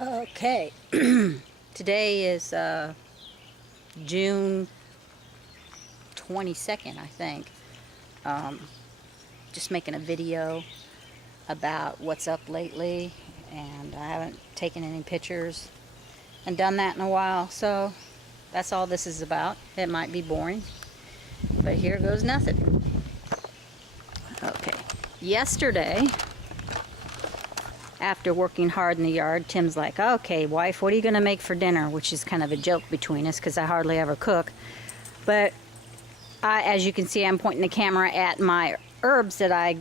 Okay, today is June 22nd, I think. Um, just making a video about what's up lately, and I haven't taken any pictures and done that in a while, so that's all this is about. It might be boring, but here goes nothing. Okay, yesterday, after working hard in the yard, Tim's like, okay, wife, what are you going to make for dinner? Which is kind of a joke between us because I hardly ever cook. But as you can see, I'm pointing the camera at my herbs that I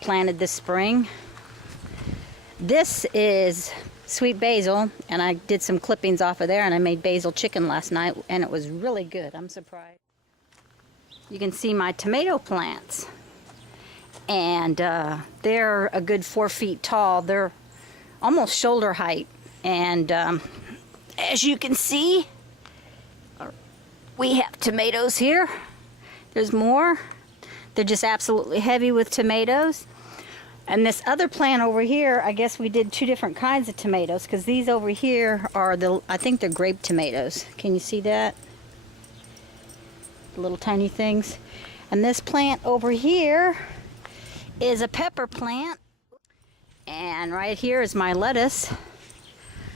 planted this spring. This is sweet basil, and I did some clippings off of there, and I made basil chicken last night, and it was really good. I'm surprised. You can see my tomato plants, and they're a good 4 feet tall. They're almost shoulder height, and as you can see, we have tomatoes here. There's more. They're just absolutely heavy with tomatoes. And this other plant over here, I guess we did 2 different kinds of tomatoes, because these over here are I think they're grape tomatoes. Can you see that? The little tiny things. And this plant over here is a pepper plant. And right here is my lettuce.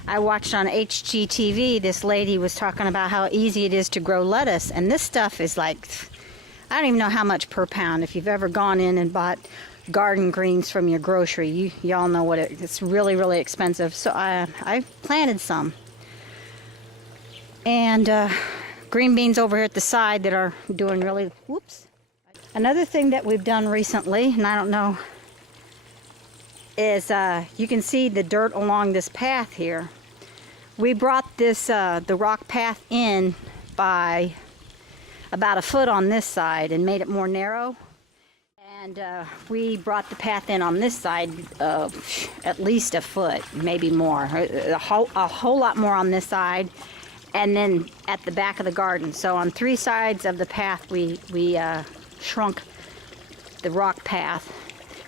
I watched on HGTV, this lady was talking about how easy it is to grow lettuce. And this stuff is like, I don't even know how much per pound. If you've ever gone in and bought garden greens from your grocery, y'all know what it's really, really expensive. So I planted some. And green beans over here at the side that are doing really, whoops. Another thing that we've done recently, and I don't know, is you can see the dirt along this path here. We brought this the rock path in by about 1 foot on this side and made it more narrow, and we brought the path in on this side at least 1 foot, maybe more, a whole lot more on this side, and then at the back of the garden. So on 3 sides of the path we shrunk the rock path,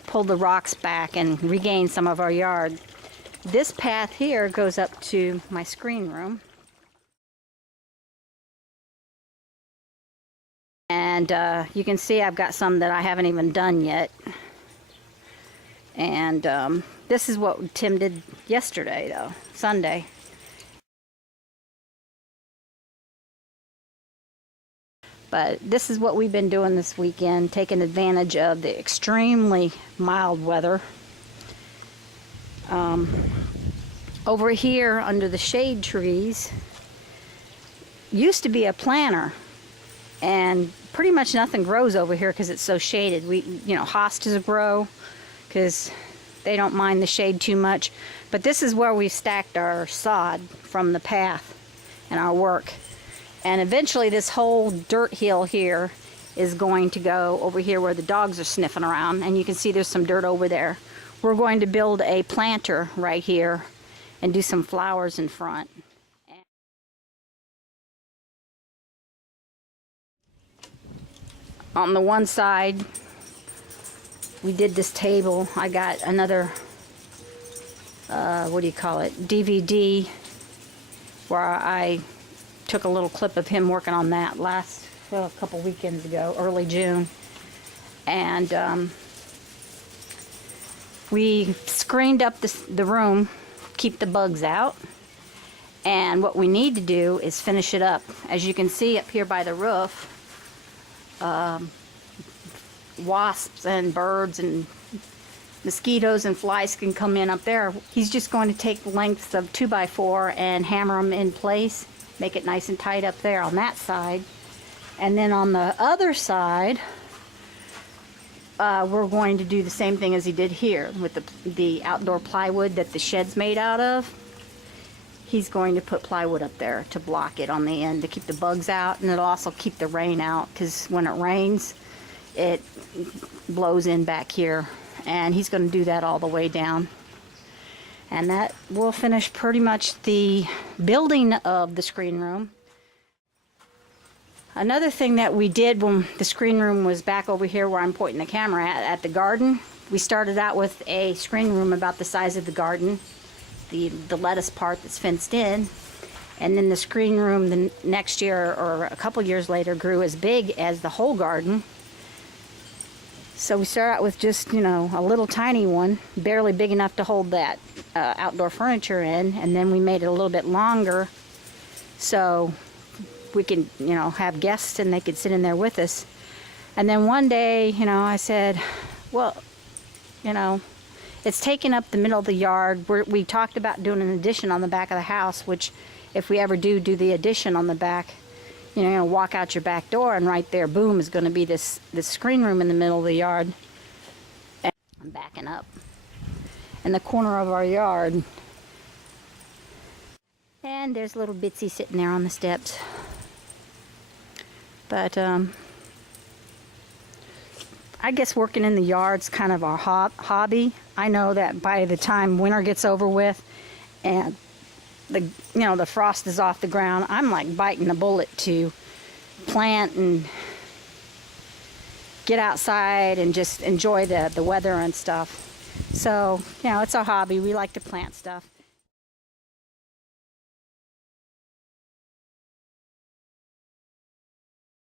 pulled the rocks back, and regained some of our yard. This path here goes up to my screen room. And you can see I've got some that I haven't even done yet. And this is what Tim did yesterday, though, Sunday. But this is what we've been doing this weekend, taking advantage of the extremely mild weather. Over here under the shade trees used to be a planter, and pretty much nothing grows over here because it's so shaded. Hostas grow because they don't mind the shade too much. But this is where we stacked our sod from the path and our work. And eventually this whole dirt hill here is going to go over here where the dogs are sniffing around. And you can see there's some dirt over there. We're going to build a planter right here and do some flowers in front. On the one side, we did this table. I got another, DVD, where I took a little clip of him working on that a couple weekends ago, early June. And we screened up the room, keep the bugs out. And what we need to do is finish it up. As you can see up here by the roof, wasps and birds and mosquitoes and flies can come in up there. He's just going to take lengths of 2x4 and hammer them in place, make it nice and tight up there on that side. And then on the other side, we're going to do the same thing as he did here with the outdoor plywood that the shed's made out of. He's going to put plywood up there to block it on the end to keep the bugs out, and it'll also keep the rain out, because when it rains it blows in back here, and he's going to do that all the way down. And that will finish pretty much the building of the screen room. Another thing that we did when the screen room was back over here where I'm pointing the camera at the garden, we started out with a screen room about the size of the garden, the lettuce part that's fenced in. And then the screen room the next year or a couple years later grew as big as the whole garden. So we started out with just, you know, a little tiny one, barely big enough to hold that outdoor furniture in. And then we made it a little bit longer so we could, you know, have guests and they could sit in there with us. And then one day, you know, I said, well, you know, it's taking up the middle of the yard. We talked about doing an addition on the back of the house, which if we ever do the addition on the back, you know, walk out your back door and right there, boom, is going to be this screen room in the middle of the yard. And I'm backing up. In the corner of our yard. And there's little Bitsy sitting there on the steps. But, I guess working in the yard's kind of our hobby. I know that by the time winter gets over with and the frost is off the ground, I'm like biting the bullet to plant and get outside and just enjoy the weather and stuff. So, you know, it's a hobby. We like to plant stuff.